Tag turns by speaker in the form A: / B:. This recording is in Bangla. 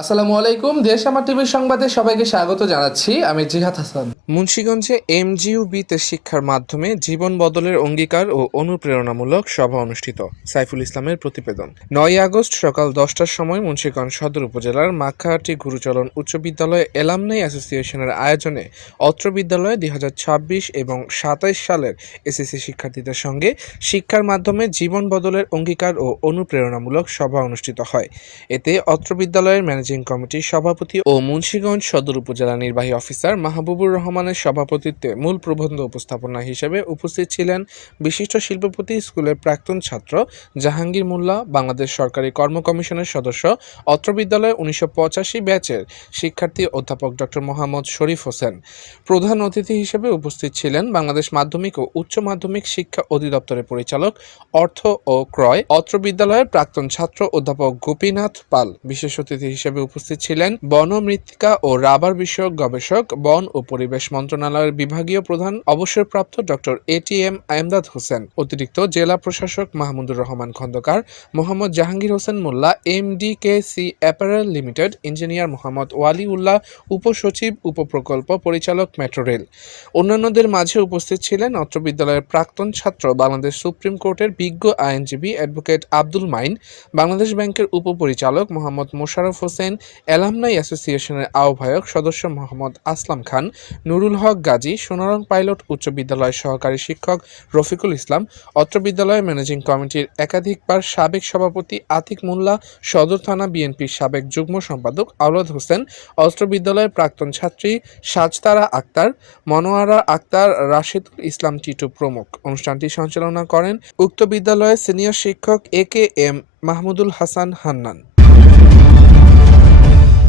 A: আসসালামু আলাইকুম, দেশ আমার টিভির সংবাদে সবাইকে স্বাগত জানাচ্ছি। আমি জিহাদ হাসান।
B: মুন্সীগঞ্জে এমজিইউবিতে শিক্ষার মাধ্যমে জীবন বদলের অঙ্গীকার ও অনুপ্রেরণামূলক সভা অনুষ্ঠিত, সাইফুল ইসলামের প্রতিবেদন। নয় আগস্ট সকাল দশটার সময় মুন্সীগঞ্জ সদর উপজেলার মাখাহাটি গুরুচরণ উচ্চ বিদ্যালয় এলামনাই অ্যাসোসিয়েশনের আয়োজনে অত্র বিদ্যালয়ে দুই ছাব্বিশ এবং সাতাইশ সালের এসএসসি শিক্ষার্থীদের সঙ্গে শিক্ষার মাধ্যমে জীবন বদলের অঙ্গীকার ও অনুপ্রেরণামূলক সভা অনুষ্ঠিত হয়। এতে অত্র বিদ্যালয়ের ম্যানেজিং কমিটির সভাপতি ও মুন্সীগঞ্জ সদর উপজেলা নির্বাহী অফিসার মাহবুবুর রহমানের সভাপতিত্বে মূল প্রবন্ধ উপস্থাপনা হিসেবে উপস্থিত ছিলেন বিশিষ্ট শিল্পপতি স্কুলের প্রাক্তন ছাত্র জাহাঙ্গীর মোল্লা, বাংলাদেশ সরকারি কর্ম কমিশনের সদস্য, অত্র বিদ্যালয়ে উনিশশো পঁচাশি ব্যাচের শিক্ষার্থী অধ্যাপক ডক্টর মোহাম্মদ শরীফ হোসেন। প্রধান অতিথি হিসেবে উপস্থিত ছিলেন বাংলাদেশ মাধ্যমিক ও উচ্চ মাধ্যমিক শিক্ষা অধিদপ্তরের পরিচালক, অর্থ ও ক্রয়, অত্র বিদ্যালয়ের প্রাক্তন ছাত্র অধ্যাপক গোপীনাথ পাল। বিশেষ অতিথি হিসেবে উপস্থিত ছিলেন বন মৃত্তিকা ও রাবার বিষয়ক গবেষক, বন ও পরিবেশ মন্ত্রণালয়ের বিভাগীয় প্রধান অবসরপ্রাপ্ত doctor A T M Hossain, অতিরিক্ত জেলা প্রশাসক Mahmudur Rahman Khandakar, Mohammad Jahangir Hossain Molla, M D K C apparel limited, engineer Mohammad Wali Ullah উপসচিব, উপপ্রকল্প পরিচালক মেট্রো রেল। অন্যান্যদের মাঝে উপস্থিত ছিলেন অত্র বিদ্যালয়ের প্রাক্তন ছাত্র, বাংলাদেশ সুপ্রিম কোর্টের বিজ্ঞ আইনজীবী অ্যাডভোকেট আব্দুল মাইন, বাংলাদেশ ব্যাংকের উপপরিচালক মোহাম্মদ মোশাররফ হোসেন অ্যালামনাই অ্যাসোসিয়েশনের আহ্বায়ক সদস্য মোহাম্মদ আসলাম খান, নুরুল হক গাজী, সোনারং পাইলট উচ্চ বিদ্যালয়ের সহকারী শিক্ষক রফিকুল ইসলাম, অত্র বিদ্যালয়ের ম্যানেজিং কমিটির একাধিকবার সাবেক সভাপতি আতিক মোল্লা, সদর থানা বিএনপির সাবেক যুগ্ম সম্পাদক আওলাদ হোসেন অস্ত্র বিদ্যালয়ের প্রাক্তন ছাত্রী সাজতারা আক্তার, মনোয়ারা আক্তার, রাশেদুল ইসলাম টিটু প্রমুখ। অনুষ্ঠানটি সঞ্চালনা করেন উক্ত বিদ্যালয়ের সিনিয়র শিক্ষক A K M Mahmudul Hasan Hannan.